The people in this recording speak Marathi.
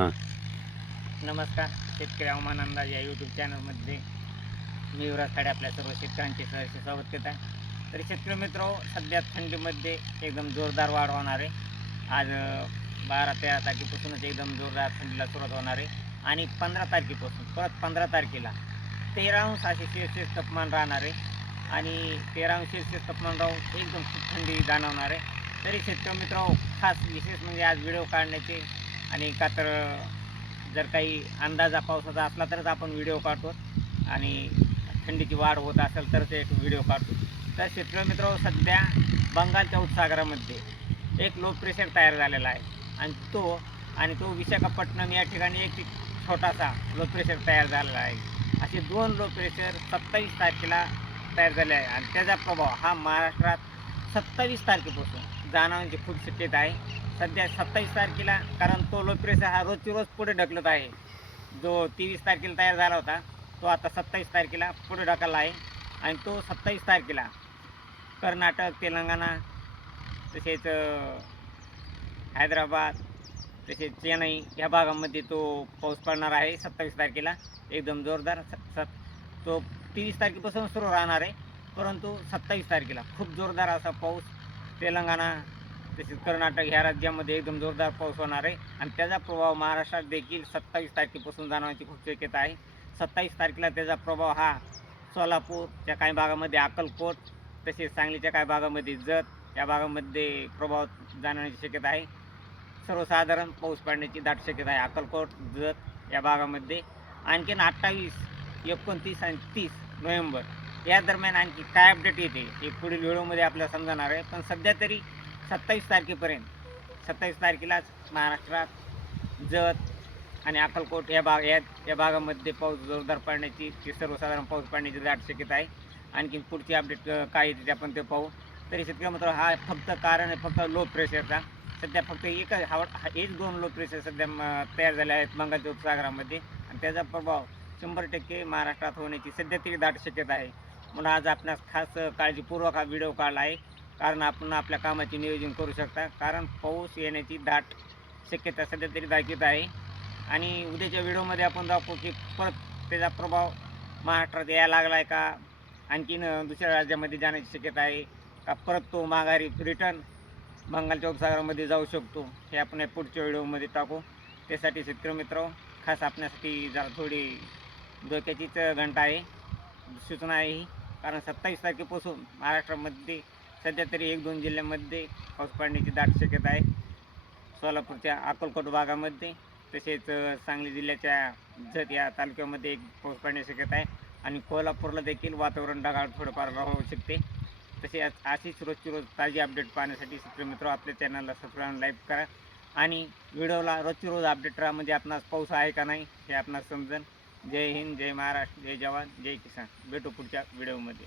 हां. नमस्कार शेतकरी हवामान अंदाज या यूट्यूब चॅनलमध्ये मी युवराज खाडे आपल्या सर्व शेतकऱ्यांचे सहर्ष स्वागत करत आहे. तरी शेतकरी मित्र सध्या थंडीमध्ये एकदम जोरदार वाढ होणार आहे. आज बारा तेरा तारखेपासूनच एकदम जोरदार थंडीला सुरुवात होणार आहे. आणि पंधरा तारखेपासून परत पंधरा तारखेला तेरा अंश असे सेल्सिअस तापमान राहणार आहे. आणि तेरा अंश सेल्सिअस तापमान राहून एकदम खूप थंडी जाणवणार आहे. तरी शेतकरी मित्र खास विशेष म्हणजे आज व्हिडिओ काढण्याचे आणि का तर जर काही अंदाजा पावसाचा असला तरच आपण व्हिडिओ काढतो आणि थंडीची वाढ होत असेल तर ते एक व्हिडिओ काढतो. तर शेतकरी मित्र सध्या बंगालच्या उपसागरामध्ये एक लो प्रेशर तयार झालेला आहे आणि तो आणि तो विशाखापट्टणम या ठिकाणी एक छोटासा लो प्रेशर तयार झालेला आहे. असे दोन लो प्रेशर सत्तावीस तारखेला तयार झाले आहे आणि त्याचा प्रभाव हा महाराष्ट्रात सत्तावीस तारखेपासून जाणवण्याची खूप शक्यता आहे. सध्या सत्तावीस तारखेला कारण तो लो प्रेशर हा रोजची रोज पुढे ढकलत आहे. जो तेवीस तारखेला तयार झाला होता तो आता सत्तावीस तारखेला पुढे ढकलला आहे. आणि तो सत्तावीस तारखेला कर्नाटक तेलंगणा तसेच हैदराबाद तसेच चेन्नई या भागामध्ये तो पाऊस पडणार आहे सत्तावीस तारखेला. एकदम जोरदार स सत तो तेवीस तारखेपासून सुरू राहणार आहे. परंतु सत्तावीस तारखेला खूप जोरदार असा पाऊस तेलंगणा तसेच कर्नाटक ह्या राज्यामध्ये एकदम जोरदार पाऊस होणार आहे. आणि त्याचा प्रभाव महाराष्ट्रात देखील सत्तावीस तारखेपासून जाणवण्याची खूप शक्यता आहे. सत्तावीस तारखेला त्याचा प्रभाव हा सोलापूरच्या काही भागामध्ये अक्कलकोट तसेच सांगलीच्या काही भागामध्ये जत या भागामध्ये प्रभाव जाणवण्याची शक्यता आहे. सर्वसाधारण पाऊस पडण्याची दाट शक्यता आहे. अक्कलकोट जत या भागामध्ये आणखीन अठ्ठावीस एकोणतीस आणि तीस नोव्हेंबर या दरम्यान आणखी काय अपडेट येते हे पुढील व्हिडिओमध्ये आपल्याला समजणार आहे. पण सध्या तरी सत्तावीस तारखेपर्यंत. सत्तावीस तारखेलाच महाराष्ट्रात जत आणि अक्कलकोट या भाग या या भागामध्ये पाऊस जोरदार पडण्याची ती सर्वसाधारण पाऊस पडण्याची दाट शक्यता आहे. आणखी पुढची अपडेट काय येते ते आपण ते पाहू. तरी शेतकरी मात्र हा फक्त कारण आहे फक्त लो प्रेशरचा सध्या फक्त एक हवा हा- एक दोन लो प्रेशर सध्या म, तयार झाले आहेत बंगालच्या उपसागरामध्ये आणि त्याचा प्रभाव शंभर टक्के महाराष्ट्रात होण्याची सध्या तरी दाट शक्यता आहे. म्हणून आज आपणास खास काळजीपूर्वक हा व्हिडिओ काढला आहे. कारण आपण आपल्या कामाचे नियोजन करू शकता. कारण पाऊस येण्याची दाट शक्यता सध्या तरी दाखवत आहे. आणि उद्याच्या व्हिडिओमध्ये आपण दाखवू की परत त्याचा प्रभाव महाराष्ट्रात यायला लागला आहे का? आणखीन दुसऱ्या राज्यामध्ये जाण्याची शक्यता आहे का? परत तो माघारी रिटर्न बंगालच्या उपसागरामध्ये जाऊ शकतो. हे आपण या पुढच्या व्हिडिओमध्ये टाकू. त्यासाठी शेतकरी मित्र खास आपल्यासाठी जरा थोडी धोक्याचीच घंटा आहे. सूचना आहे ही. कारण सत्तावीस तारखेपासून महाराष्ट्रामध्ये सध्या तरी एक दोन जिल्ह्यामध्ये पाऊस पडण्याची दाट शक्यता आहे. सोलापूरच्या अकोलकोट भागामध्ये तसेच सांगली जिल्ह्याच्या जत या तालुक्यामध्ये एक पाऊस पडण्याची शक्यता आहे. आणि कोल्हापूरला देखील वातावरण ढगाळ थोडंफार राहू शकते. तसे अशीच रोजची रोज ताजी अपडेट पाहण्यासाठी शेतकरी मित्र आपल्या चॅनलला सबस्क्राईब लाईक करा. आणि व्हिडिओला रोजची रोज अपडेट राहा म्हणजे आपणास पाऊस आहे का नाही हे आपणास समजेल. जय हिंद जय महाराष्ट्र जय जवान जय किसान. भेटू पुढच्या व्हिडिओमध्ये.